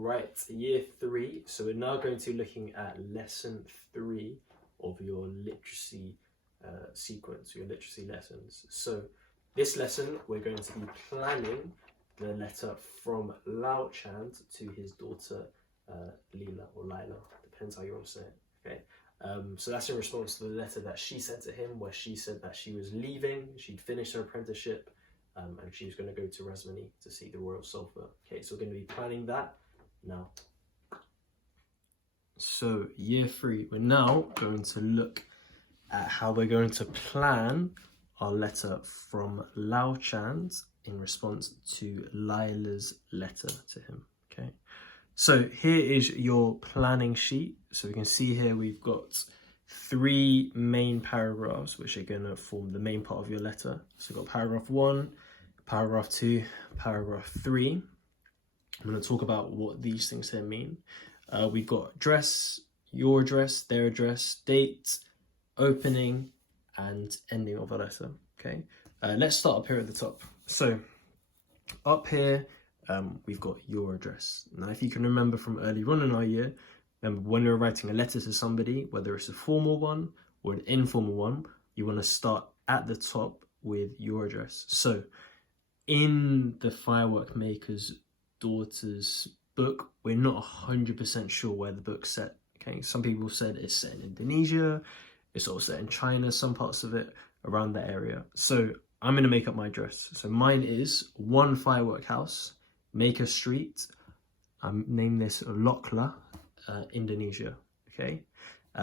Right, year 3. So we're now going to be looking at lesson 3 of your literacy sequence, your literacy lessons. So this lesson, we're going to be planning the letter from Lao Chand to his daughter Lila or Lila, depends how you want to say it. Okay. So that's in response to the letter that she sent to him, where she said that she was leaving, she'd finished her apprenticeship, and she was going to go to Rasmani to see the royal sulfur. Okay, so we're going to be planning that now. So year 3, we're now going to look at how we're going to plan our letter from Lao Chand in response to Lila's letter to him. Okay, so here is your planning sheet. So we can see here we've got 3 main paragraphs which are going to form the main part of your letter. So we've got paragraph 1, paragraph 2, paragraph 3. I'm going to talk about what these things here mean. We've got address, your address, their address, date, opening, and ending of a letter. Okay, let's start up here at the top. So up here, we've got your address. Now, if you can remember from earlier on in our year, remember when we're writing a letter to somebody, whether it's a formal one or an informal one, you want to start at the top with your address. So in the Firework Maker's Daughter's book, we're not 100% sure where the book's set. Okay, some people said it's set in Indonesia, it's also set in China, some parts of it around that area. So I'm going to make up my address. So mine is 1 Firework House, Maker Street. Name this Lokla, Indonesia. Okay,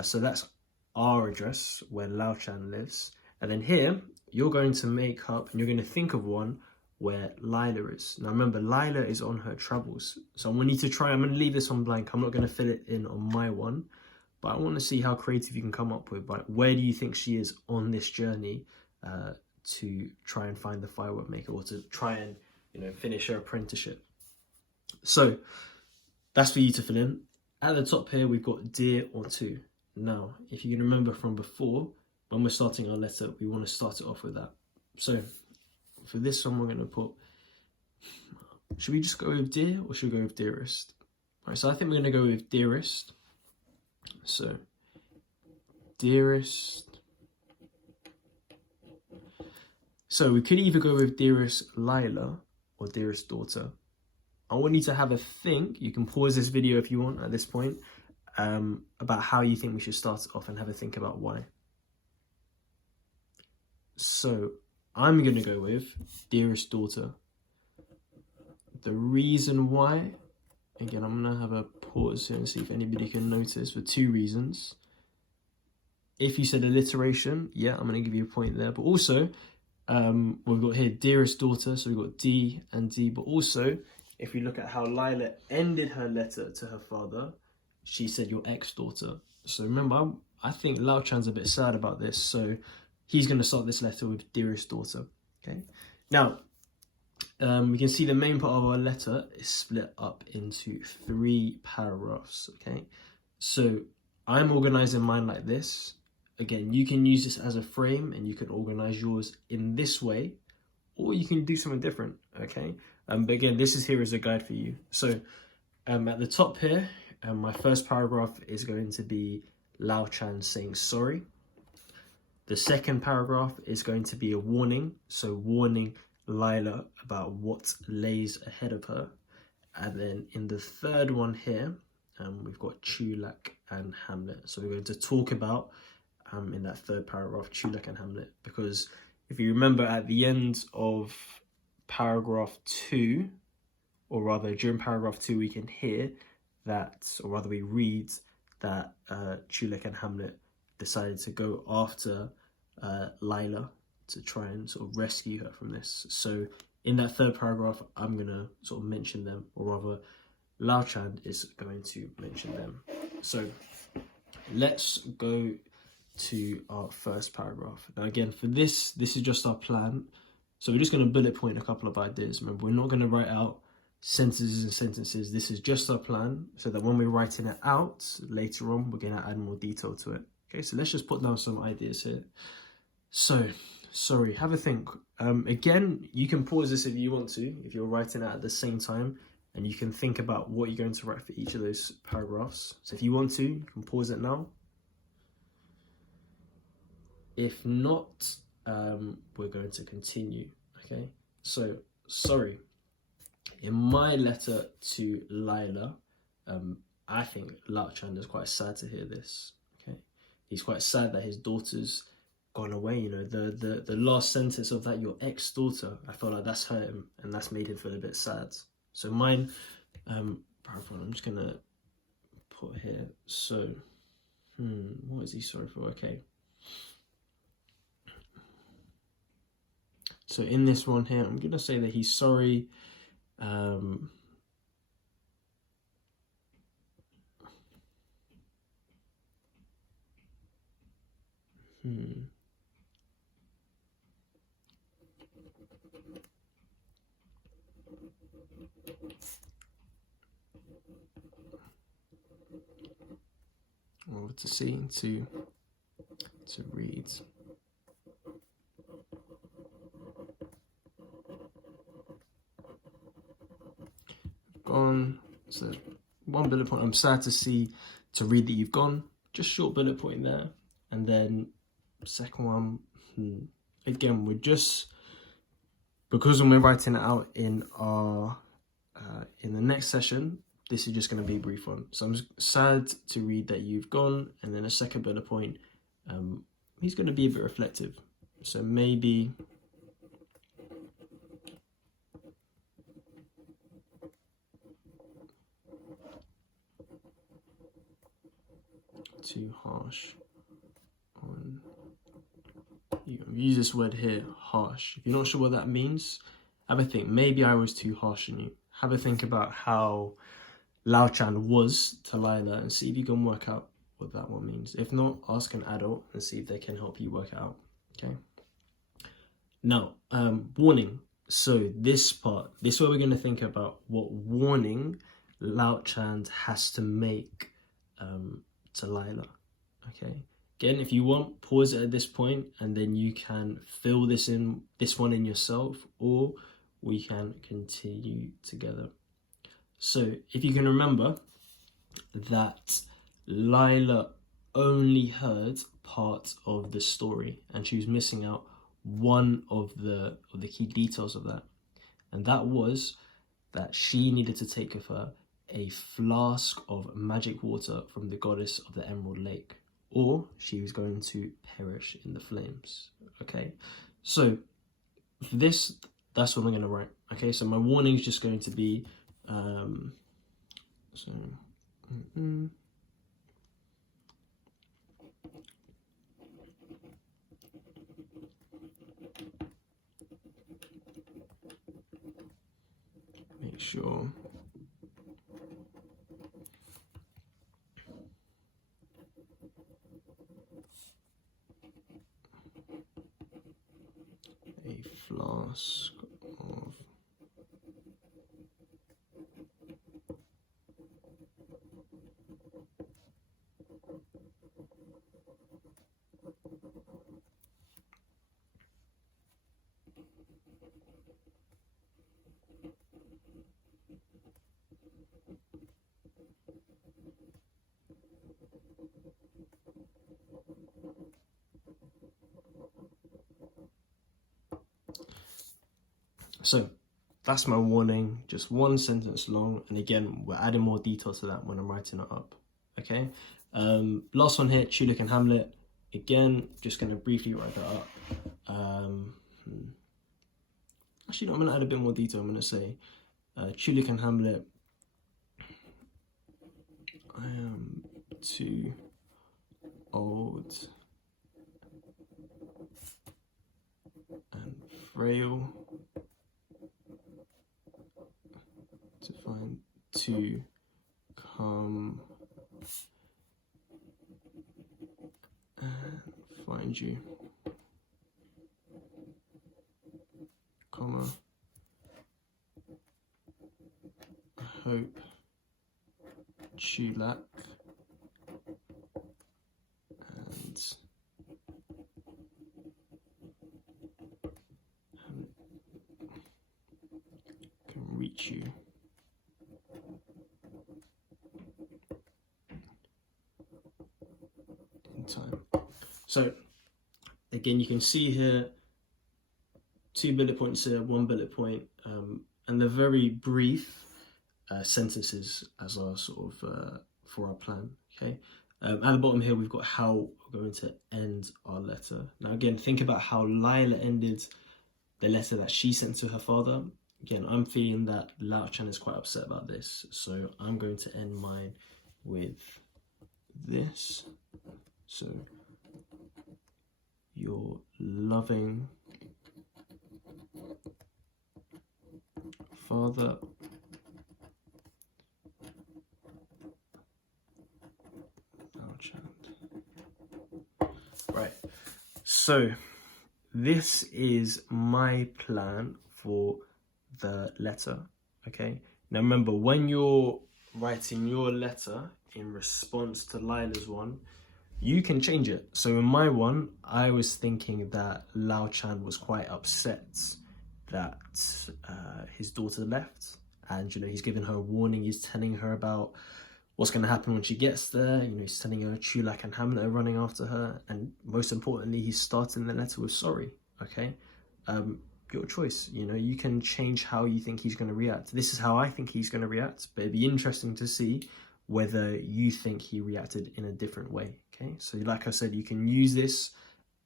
so that's our address where Lao Chand lives. And then here, you're going to make up and you're going to think of one where Lila is. Now remember, Lila is on her travels. So I'm going to leave this on blank. I'm not going to fill it in on my one, but I want to see how creative you can come up with. Like, where do you think she is on this journey to try and find the firework maker, or to try and, finish her apprenticeship? So that's for you to fill in. At the top here, we've got dear or to. Now, if you can remember from before, when we're starting our letter, we want to start it off with that. So for this one, we're going to put, should we just go with dear or should we go with dearest? All right, so I think we're going to go with dearest. So dearest. So we could either go with dearest Lila or dearest daughter. I want you to have a think. You can pause this video if you want at this point, about how you think we should start it off, and have a think about why. So I'm going to go with dearest daughter. The reason why, again, I'm going to have a pause here and see if anybody can notice, for 2 reasons. If you said alliteration, yeah, I'm going to give you a point there. But also, we've got here dearest daughter, so we've got D and D. But also, if we look at how Lila ended her letter to her father, she said your ex-daughter. So remember, I think Lao Chand's a bit sad about this, so he's going to start this letter with dearest daughter. Okay. Now, we can see the main part of our letter is split up into 3 paragraphs. Okay. So I'm organizing mine like this. Again, you can use this as a frame and you can organize yours in this way, or you can do something different. Okay. But again, this is here as a guide for you. So at the top here, my first paragraph is going to be Lao Chand saying sorry. The second paragraph is going to be a warning, so warning Lila about what lays ahead of her. And then in the third one here, we've got Chulak and Hamlet. So we're going to talk about, in that third paragraph, Chulak and Hamlet, because if you remember at the end of paragraph 2, or rather during paragraph 2, we can hear that, or rather we read that Chulak and Hamlet decided to go after Lila to try and sort of rescue her from this. So in that third paragraph, I'm going to sort of mention them, or rather Lao Chand is going to mention them. So let's go to our first paragraph. Now again, for this is just our plan. So we're just going to bullet point a couple of ideas. Remember, we're not going to write out sentences and sentences. This is just our plan, so that when we're writing it out later on, we're going to add more detail to it. Okay, so let's just put down some ideas here. So, sorry, have a think. Again, you can pause this if you want to, if you're writing it at the same time. and you can think about what you're going to write for each of those paragraphs. So if you want to, you can pause it now. If not, we're going to continue, okay? So, sorry. In my letter to Lila, I think Lao Chan is quite sad to hear this, okay? He's quite sad that his daughter's gone away, you know, the last sentence of that, your ex-daughter, I feel like that's hurt him and that's made him feel a bit sad. So mine, paragraph, I'm just gonna put here, so, what is he sorry for? Okay. So in this one here, I'm gonna say that he's sorry, Or to see, to read. Gone. So one bullet point. I'm sad to read that you've gone. Just short bullet point there, and then second one. Again, we're just because when we're writing it out in our in the next session. This is just going to be a brief one. So I'm sad to read that you've gone, and then a second bullet point. He's going to be a bit reflective. So maybe too harsh on you. Use this word here, harsh. If you're not sure what that means, have a think. Maybe I was too harsh on you. Have a think about how Lao Chan was to Lila and see if you can work out what that one means. If not, ask an adult and see if they can help you work it out. Okay. Now, warning. So this part, this is where we're going to think about what warning Lao Chan has to make to Lila. Okay. Again, if you want, pause it at this point and then you can fill this one in yourself, or we can continue together. So if you can remember that Lila only heard part of the story and she was missing out one of the key details of that. And that was that she needed to take with her a flask of magic water from the goddess of the Emerald Lake, or she was going to perish in the flames. Okay, so for this, that's what I'm going to write. Okay, so my warning is just going to be make sure a flask of So that's my warning, just one sentence long. And again, we're adding more detail to that when I'm writing it up. Okay. Last one here, Tulik and Hamlet. Again, just going to briefly write that up. Actually, no, I'm going to add a bit more detail. I'm going to say, Tulik and Hamlet. I am too old and frail to come and find you, comma, I hope Chulak and can reach you time. So again, you can see here 2 bullet points here, 1 bullet point, and they're very brief sentences as our sort of for our plan. Okay. At the bottom here, we've got how we're going to end our letter. Now, again, think about how Lila ended the letter that she sent to her father. Again, I'm feeling that Lao Chan is quite upset about this, so I'm going to end mine with this. So, your loving father Lao Chan. Right, so this is my plan for the letter. Okay, now remember, when you're writing your letter in response to Lila's one, you can change it. So in my one, I was thinking that Lao Chan was quite upset that his daughter left, and he's giving her a warning. He's telling her about what's going to happen when she gets there. He's telling her Chulak and Hamlet are running after her, and most importantly, he's starting the letter with sorry. Okay, your choice. You can change how you think he's going to react. This is how I think he's going to react, but it'd be interesting to see whether you think he reacted in a different way. Okay, so like I said, you can use this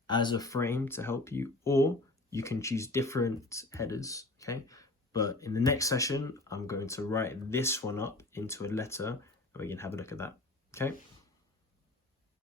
as a frame to help you, or you can choose different headers. Okay, but in the next session, I'm going to write this one up into a letter, and we can have a look at that. Okay.